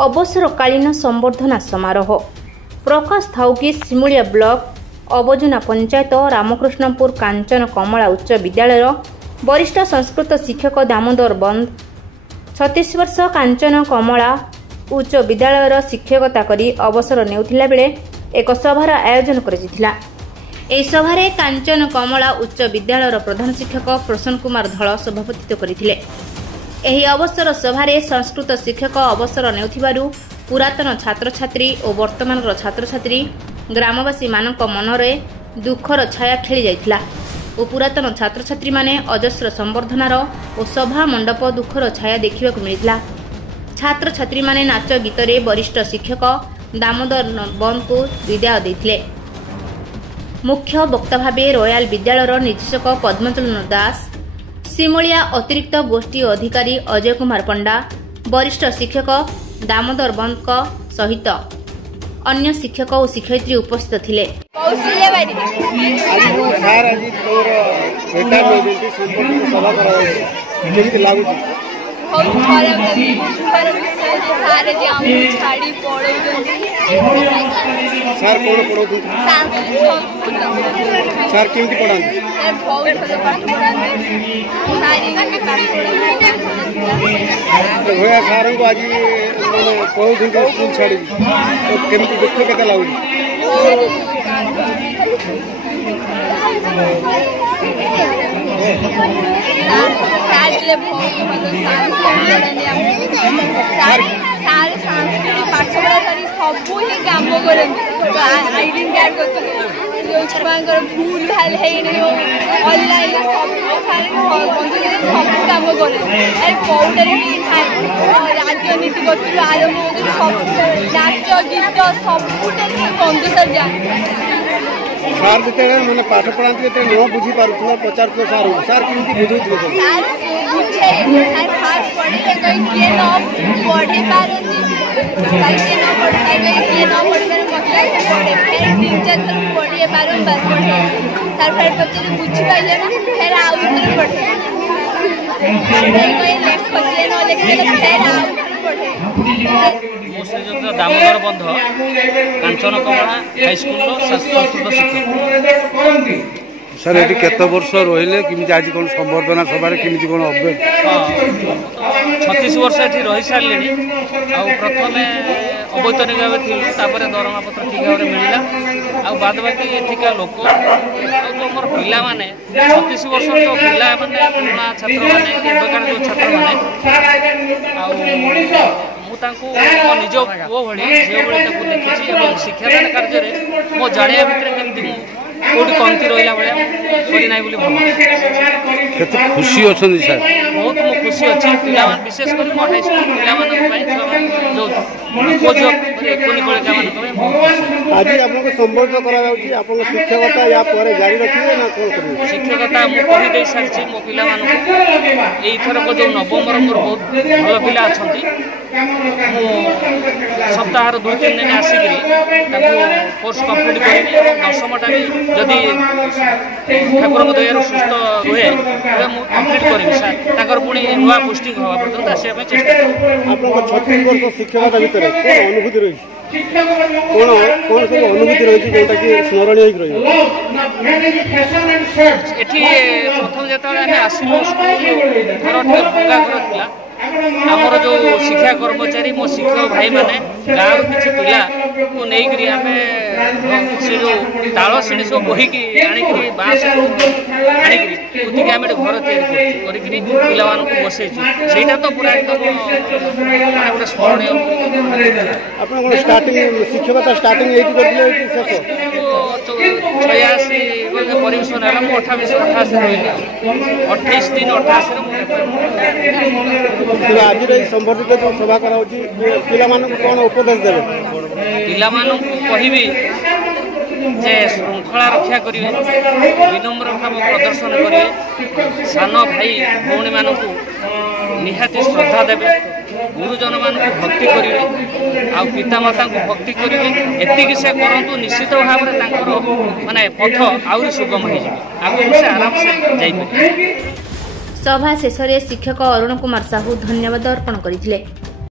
अवसरकालीन संबर्धना समारोह प्रकाश थाउकी सिमुलिया ब्लॉक अबजुना पंचायत रामकृष्णपुर कांचन कमला उच्च विद्यालय वरिष्ठ संस्कृत शिक्षक दामोदर बंद 36 वर्ष कांचन कमला उच्च विद्यालय शिक्षकता करी अवसर नेउथिला बेले एक सभार आयोजन करा। एही सभारे कांचन कमला उच्च विद्यालय प्रधान शिक्षक प्रसन्न कुमार धल सभापतित्व करथिले। एही अवसर सभारे संस्कृत शिक्षक अवसर नेउथिबारु पुरातन छात्र छात्री और वर्तमान छात्र छात्री ग्रामवासी मानक मनरे दुखर छाया खेली जाइथिला और पुरातन छात्र छात्री माने अजस्र संबर्धनार और सभा मंडप दुखर छाया देखा मिलता। छात्र छात्री माने नाच गीतरे वरिष्ठ शिक्षक दामोदर बंद को विदाय देथिले। मुख्य वक्ता भावे रॉयल विद्यालयर निर्देशक पद्मचलन दास, सिमुलिया अतिरिक्त गोष्ठी अधिकारी अजय कुमार पंडा, वरिष्ठ शिक्षक दामोदर बंद सहित अन्य शिक्षक और शिक्षयित्री उपस्थित थिले। सर कौन पढ़ो सर केमती पढ़ाते भैया सार को आज पढ़ो स्कूल छाड़ी तो केमती दुख के लगुच सांस्कृतिक पाठपढ़ा करी सबू ही काम करते आईडी कार्ड कर भूल भाल ऑनलाइन सब काम करे कौटे राजनीति कर आरंभ सब नाच गीत सबुटे बंधु सर जा सार जिते मैंने पाठ पढ़ाते न बुझी पार पचार सार सार कमी बुझे बुझे पढ़े किए न पढ़ी पारती किए न पढ़े किए न पढ़े पढ़े फिर 3-4 थर पढ़े बारंबार पढ़े तार फिर पचारे बुझी पाइले ना फिर आउ थर पढ़े लेख किए न लिखे फिर आउ पढ़े। श्रीजुक्त दामोदर बंध कांचन कमला हाईस्कूल संस्कृत शिक्षक सर ये केत वर्ष रही किमी आज कौन संबर्धना सभा केमी कौन 36 वर्ष ये रही सारे आ प्रथम अवैतनिक भाव थी दरमा पत्र ठीक भाव मिलला आ बाद बाकी एठिका लोक मोर पिला माने 36 वर्ष जो पिला माने पुराना छात्र माने एबकार जो छात्र माने मो निज पुओ भली झील भाई देखी शिक्षादान कार्य मो जाना भितर केमती कौटी कमती रहा भाई खुशी अच्छा सर बहुत मो खुशी अच्छी पिला विशेष कर मो हाईस्कूल पिला जो आज आपको संबोधित कर शिक्षकता या जारी रखिए ना कौन करेंगे शिक्षकता मुझे सारी मो पिला एथरक जो नवम मोर बहुत भल पिला अच्छा सप्ताह 2-3 दिन आसिक कोर्स कंप्लीट करी 10टा भी जदि ठाकुर दया सुस्थ रुहे कंप्लीट करी पुणी नुआ पोस्टिंग हवा पर्यटन आसपा चेष्टा आप 36 वर्ष शिक्षकता भितर कौन अनुभूति रही कौन कौन सब अनुभूति रही जोटा कि स्मरणीय प्रथम जो आसलु स्कूल घर भंगा घर था आमर जो शिक्षा कर्मचारी मो शिक्षक भाई मैंने गाँव किसी पिला को नहीं आम से जो ताल श्रेणी सब बोहिक आणिक बाँस आणिक उतिक आम घर तैयारी पिला बसईचु से तो पूरा एकदम गोटे स्मरणीय शिक्षकता स्टार्टिंग 86 परिवेशन है 28 रही 28 दिन 28 आज संबर्धित जो सभा करा कौन उपदेश देवे कहबी जे श्रृंखला रक्षा करेंगे विनम्र भाव प्रदर्शन करेंगे सान भाई भौणी मान निहाती श्रद्धा देवे गुरुजन मान भक्ति करेंगे आ पितामाता भक्ति करेंगे एति से करूँ निश्चित भाव में माने पथ आउरी सुगम हो आगे से आराम से जाइए। सभा शेष में शिक्षक अरुण कुमार साहू धन्यवाद अर्पण करथिले।